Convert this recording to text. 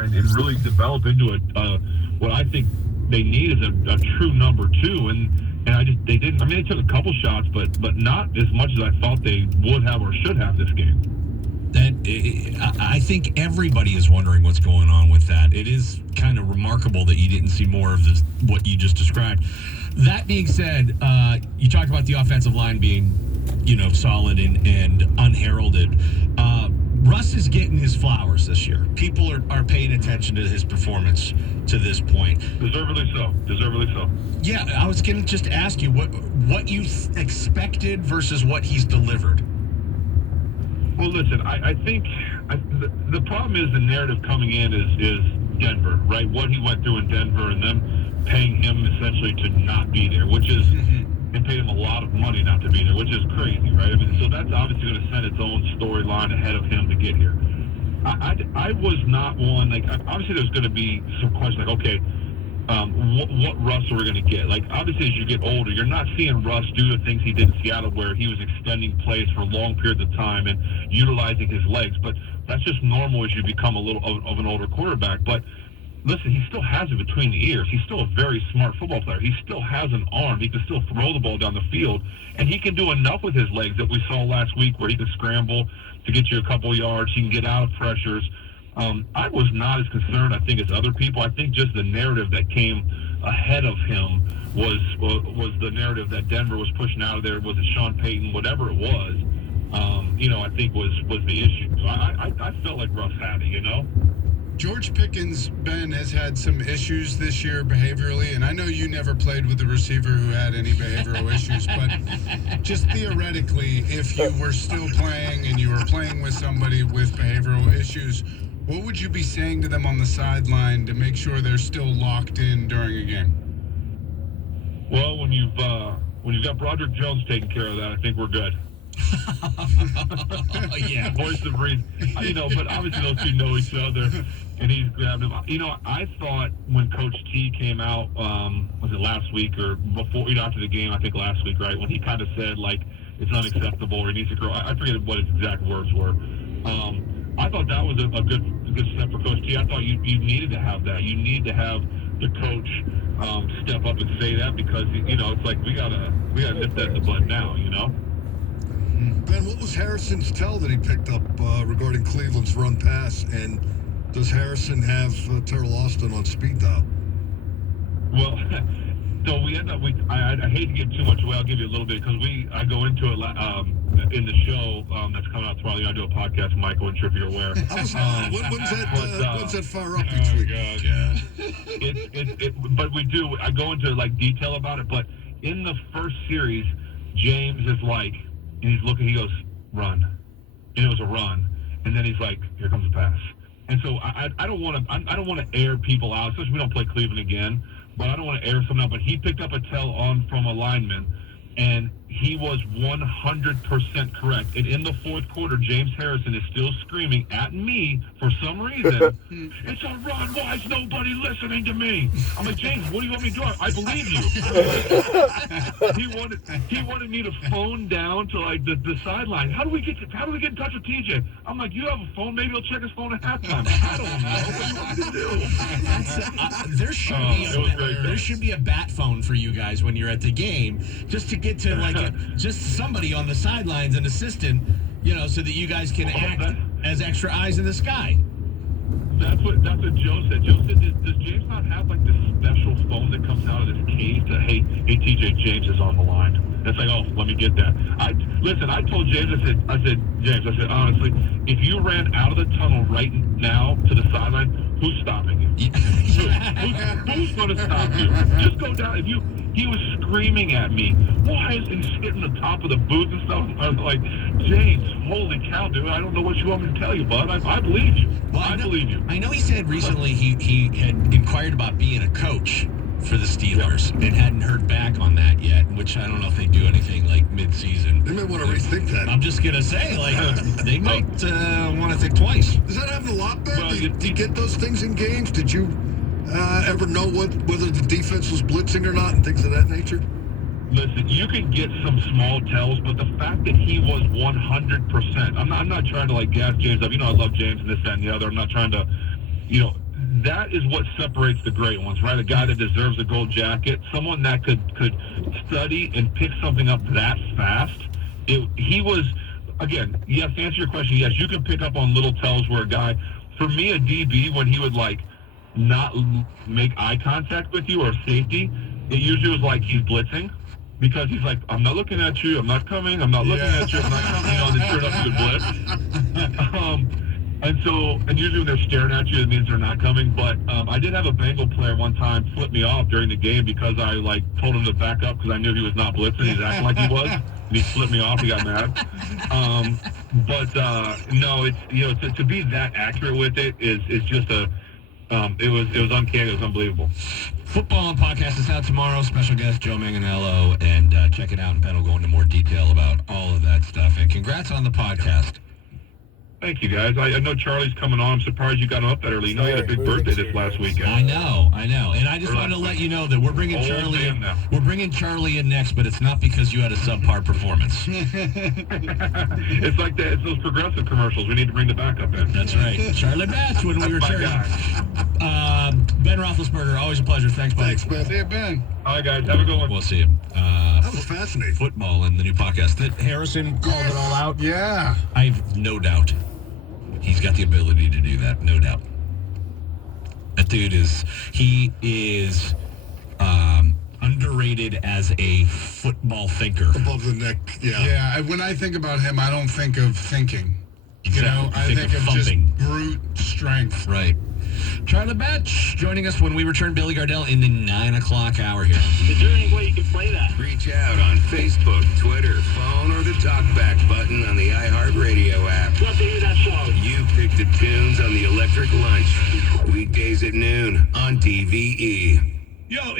and really develop into what I think they need is a true number two. And they didn't. I mean, they took a couple shots, but not as much as I thought they would have or should have this game. I think everybody is wondering what's going on with that. It is kind of remarkable that you didn't see more of what you just described. That being said, you talked about the offensive line being, solid and unheralded. Russ is getting his flowers this year. People are paying attention to his performance to this point. Deservedly so. Yeah, I was going to just ask you what you expected versus what he's delivered. Well, listen, I think the problem is the narrative coming in is Denver, right? What he went through in Denver and them paying him essentially to not be there, which is, and paid him a lot of money not to be there, which is crazy, right? I mean, so that's obviously going to send its own storyline ahead of him to get here. I was not one, obviously there's going to be some questions like, okay, what Russ are we going to get? Like, obviously, as you get older, you're not seeing Russ do the things he did in Seattle where he was extending plays for long periods of time and utilizing his legs. But that's just normal as you become a little of an older quarterback. But listen, he still has it between the ears. He's still a very smart football player. He still has an arm. He can still throw the ball down the field. And he can do enough with his legs that we saw last week where he can scramble to get you a couple of yards. He can get out of pressures. I was not as concerned, I think, as other people. I think just the narrative that came ahead of him was the narrative that Denver was pushing out of there. Was it Sean Payton? Whatever it was, I think was the issue. I felt like Russ had it, George Pickens, Ben, has had some issues this year behaviorally, and I know you never played with a receiver who had any behavioral issues, but just theoretically, if you were still playing and you were playing with somebody with behavioral issues, what would you be saying to them on the sideline to make sure they're still locked in during a game? Well, when you've got Broderick Jones taking care of that, I think we're good. Yeah, voice of reason. But obviously those two know each other, and he's grabbed him. I thought when Coach T came out, was it last week or before? After the game, I think last week, right? When he kind of said like it's unacceptable or he needs to grow. I forget what his exact words were. I thought that was a good step for Coach T. I thought you needed to have that. You need to have the coach step up and say that because it's like we gotta nip that in the bud now. Ben, what was Harrison's tell that he picked up regarding Cleveland's run pass? And does Harrison have Terrell Austin on speed dial? Well, so we end up with, I hate to give too much away. I'll give you a little bit because I go into it in the show that's coming out tomorrow. I do a podcast with Michael, and sure if you're aware. When's that fire up each week? God. But we do. I go into detail about it. But in the first series, James is and he's looking. He goes, run, and it was a run. And then he's like, here comes a pass. And so I don't want to air people out, especially if we don't play Cleveland again. But I don't want to air something out. But he picked up a tell from a lineman, and he was 100% correct. And in the fourth quarter, James Harrison is still screaming at me for some reason, it's a run. Why is nobody listening to me? I'm like, James, what do you want me to do? I believe you. He wanted me to phone down to the sideline. How do we get in touch with TJ? I'm like, you have a phone? Maybe he'll check his phone at halftime. I don't know. What do you want me to do? There should be a bat phone for you guys when you're at the game, just to get to just somebody on the sidelines, an assistant, so that you guys can act as extra eyes in the sky. That's what Joe said. Joe said, does James not have this special phone that comes out of this case to, hey TJ, James is on the line? And it's like, oh, let me get that. I told James, I said, James, honestly, if you ran out of the tunnel right now to the sideline, who's stopping you? Who's going to stop you? Just go down. He was screaming at me. Why is he sitting on the top of the booth and stuff? I was like, James, holy cow, dude! I don't know what you want me to tell you, bud. I believe you. Well, I believe you. I know he said recently he had inquired about being a coach for the Steelers and hadn't heard back on that yet, which I don't know if they do anything mid-season. They may want to rethink that. I'm just going to say, they might want to think twice. Does that happen a lot, Ben? Well, do you get those things in games? Did you ever know whether the defense was blitzing or not and things of that nature? Listen, you can get some small tells, but the fact that he was 100%, I'm not trying to gas James up. I love James and this, that, and the other. I'm not trying to, that is what separates the great ones, right? A guy that deserves a gold jacket, someone that could study and pick something up that fast. He was, again, yes, to answer your question, yes, you can pick up on little tells where a guy, for me, a DB, when he would like not make eye contact with you or safety, it usually was like he's blitzing. Because he's like, I'm not looking at you, I'm not coming, I'm not looking at you, I'm not coming, then sure enough he would blitz. And usually when they're staring at you, it means they're not coming. But I did have a Bengal player one time flip me off during the game because I told him to back up because I knew he was not blitzing. He's acting like he was, and he flipped me off. He got mad. No, it's to be that accurate with it is just it was uncanny. It was unbelievable. Football and Podcast is out tomorrow. Special guest Joe Manganiello, and check it out. And Ben will go into more detail about all of that stuff. And congrats on the podcast. Thank you, guys. I know Charlie's coming on. I'm surprised you got him up that early. You know, he had a big birthday this last weekend. I know. And I just wanted to let you know that we're bringing Charlie in. We're bringing Charlie in next, but it's not because you had a subpar performance. It's like that. It's those Progressive commercials. We need to bring the backup in. That's right. Charlie Batch when we return. Ben Roethlisberger, always a pleasure. Thanks, buddy. Thanks, Ben. See you, Ben. All right, guys. Have a good one. We'll see you. That was fascinating. Football and the new podcast. That Harrison called it all out. Yeah. I have no doubt. He's got the ability to do that, no doubt. That dude is underrated as a football thinker. Above the neck, yeah. Yeah, when I think about him, I don't think of thinking. Exactly. I think of thumping. Just brute strength. Right. Charlie Batch joining us when we return. Billy Gardell in the 9 o'clock hour here. Is there any way you can play that? Reach out on Facebook, Twitter, phone, or the talkback button on the iHeartRadio app. Love to hear that song. You pick the tunes on the Electric Lunch. Weekdays at noon on DVE. Yo,